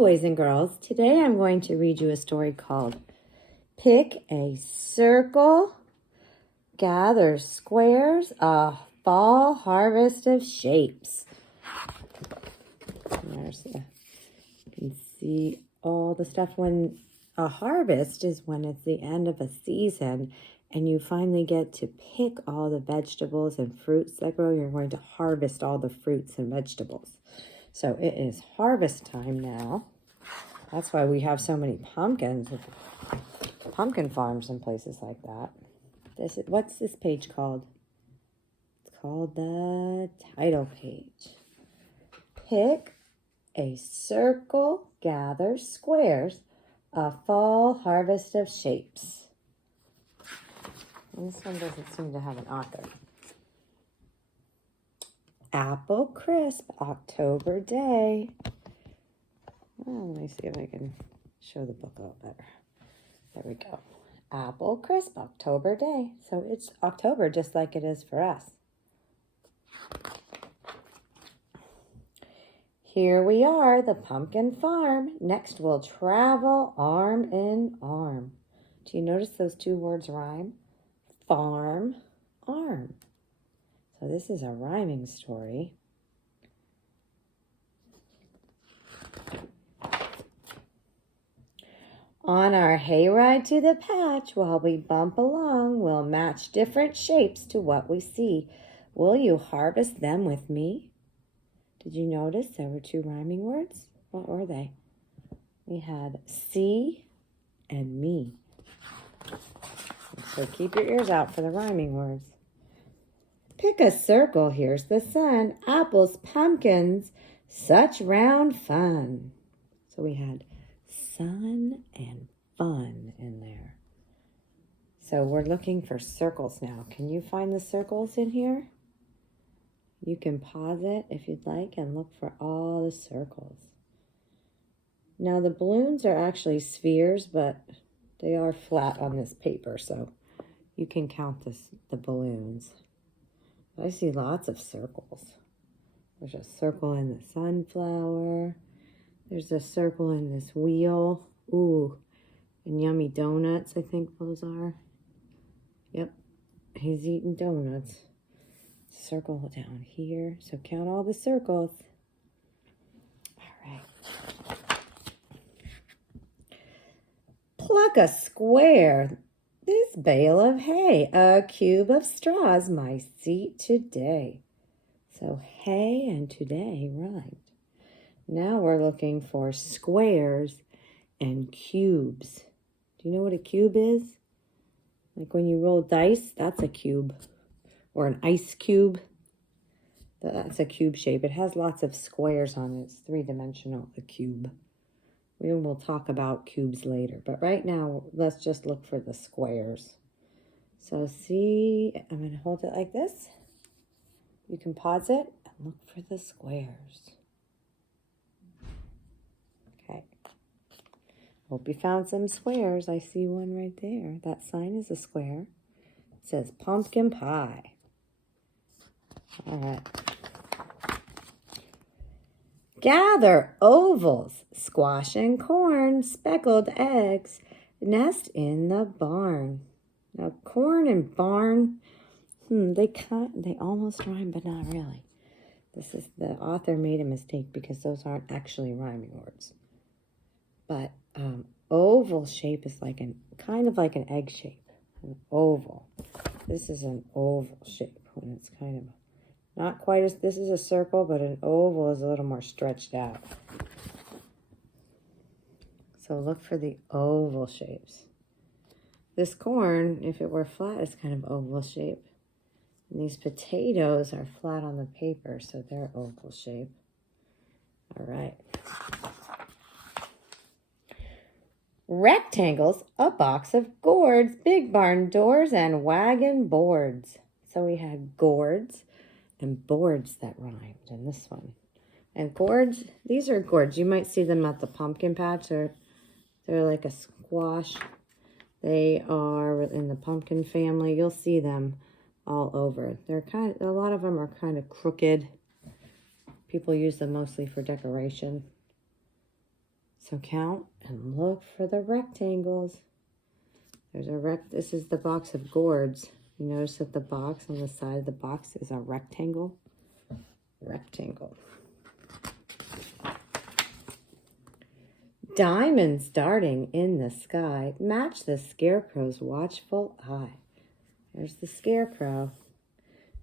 boys and girls. Today I'm going to read you a story called Pick a Circle, Gather Squares, a Fall Harvest of Shapes. You can see all the stuff. When a harvest is when it's the end of a season and you finally get to pick all the vegetables and fruits that grow. You're going to harvest all the fruits and vegetables. So it is harvest time now. That's why we have so many pumpkins, pumpkin farms and places like that. What's this page called? It's called the title page. Pick a circle, gather squares, a fall harvest of shapes. And this one doesn't seem to have an author. Apple crisp, October day. Well, let me see if I can show the book a little better. There we go. Apple crisp, October day. So it's October just like it is for us. Here we are, the pumpkin farm. Next we'll travel arm in arm. Do you notice those two words rhyme? Farm, arm. So this is a rhyming story. On our hayride to the patch, while we bump along, we'll match different shapes to what we see. Will you harvest them with me? Did you notice there were two rhyming words? What were they? We had see and me. So keep your ears out for the rhyming words. Pick a circle, here's the sun, apples, pumpkins, such round fun. So we had sun and fun in there. So we're looking for circles now. Can you find the circles in here? You can pause it if you'd like and look for all the circles. Now the balloons are actually spheres, but they are flat on this paper, so you can count the balloons. I see lots of circles. There's a circle in the sunflower. There's a circle in this wheel. Ooh, and yummy donuts, I think those are. Yep, he's eating donuts. Circle down here. So count all the circles. All right. Pluck a square. This bale of hay, a cube of straws, my seat today. So hay and today rhymed. Now we're looking for squares and cubes. Do you know what a cube is? Like when you roll dice, that's a cube. Or an ice cube. That's a cube shape. It has lots of squares on it. It's three-dimensional, a cube. We will talk about cubes later, but right now, let's just look for the squares. So see, I'm going to hold it like this. You can pause it and look for the squares. Okay. Hope you found some squares. I see one right there. That sign is a square. It says pumpkin pie. All right. Gather ovals, squash and corn, speckled eggs, nest in the barn. Now, corn and barn, they almost rhyme, but not really. The author made a mistake because those aren't actually rhyming words. But oval shape is kind of like an egg shape, an oval. This is an oval shape when it's kind of not quite as, this is a circle, but an oval is a little more stretched out. So look for the oval shapes. This corn, if it were flat, is kind of oval shape. And these potatoes are flat on the paper, so they're oval shape. All right. Rectangles, a box of gourds, big barn doors, and wagon boards. So we had gourds and boards that rhymed in this one. And gourds, these are gourds. You might see them at the pumpkin patch. They're like a squash. They are in the pumpkin family. You'll see them all over. A lot of them are kind of crooked. People use them mostly for decoration. So count and look for the rectangles. There's a this is the box of gourds. You notice that the box on the side of the box is a rectangle. Rectangle. Diamonds darting in the sky match the scarecrow's watchful eye. There's the scarecrow.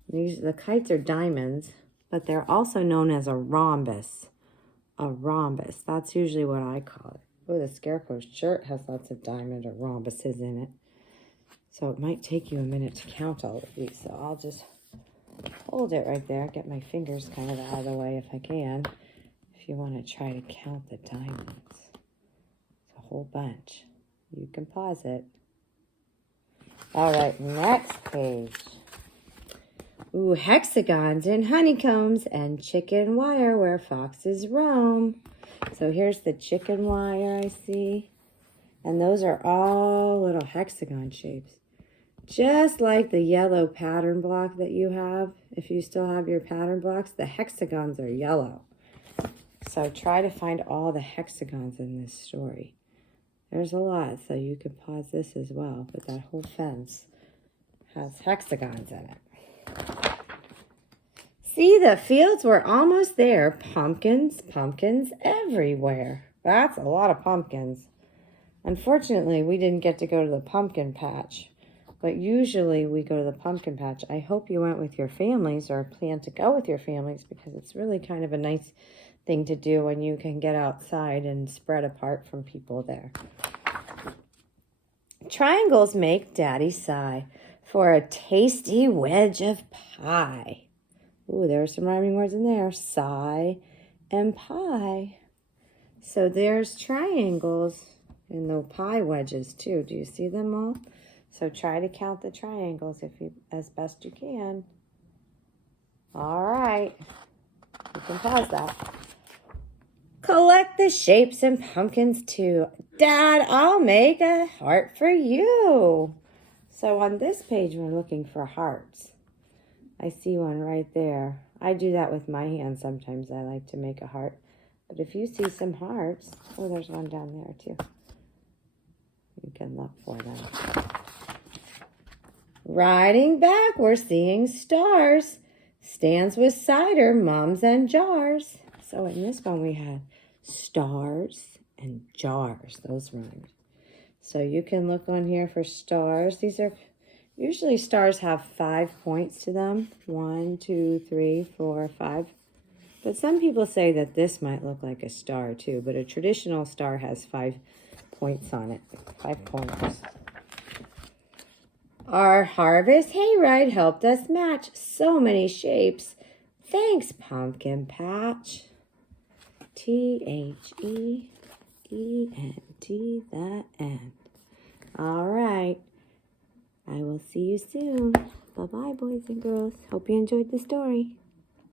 The kites are diamonds, but they're also known as a rhombus. A rhombus. That's usually what I call it. Oh, the scarecrow's shirt has lots of diamond or rhombuses in it. So it might take you a minute to count all of these. So I'll just hold it right there. Get my fingers kind of out of the way if I can. If you want to try to count the diamonds. It's a whole bunch. You can pause it. All right, next page. Ooh, hexagons and honeycombs and chicken wire where foxes roam. So here's the chicken wire I see. And those are all little hexagon shapes. Just like the yellow pattern block that you have. If you still have your pattern blocks, the hexagons are yellow. So try to find all the hexagons in this story. There's a lot, so you can pause this as well. But that whole fence has hexagons in it. See, the fields were almost there. Pumpkins, pumpkins everywhere. That's a lot of pumpkins. Unfortunately, we didn't get to go to the pumpkin patch. But usually we go to the pumpkin patch. I hope you went with your families or plan to go with your families because it's really kind of a nice thing to do when you can get outside and spread apart from people there. Triangles make Daddy sigh for a tasty wedge of pie. Ooh, there are some rhyming words in there. Sigh and pie. So there's triangles in the pie wedges too. Do you see them all? So try to count the triangles as best you can. All right. You can pause that. Collect the shapes and pumpkins too. Dad, I'll make a heart for you. So on this page, we're looking for hearts. I see one right there. I do that with my hand sometimes. I like to make a heart. But if you see some hearts, oh, there's one down there too. You can look for them. Riding back, we're seeing stars. Stands with cider, mums and jars. So in this one, we had stars and jars. Those rhymed. So you can look on here for stars. These are, usually stars have 5 points to them. 1, 2, 3, 4, 5. But some people say that this might look like a star too. But a traditional star has 5 points on it. 5 pointers. Our harvest hayride helped us match so many shapes. Thanks, Pumpkin Patch. THEENT, the end. All right. I will see you soon. Bye-bye, boys and girls. Hope you enjoyed the story.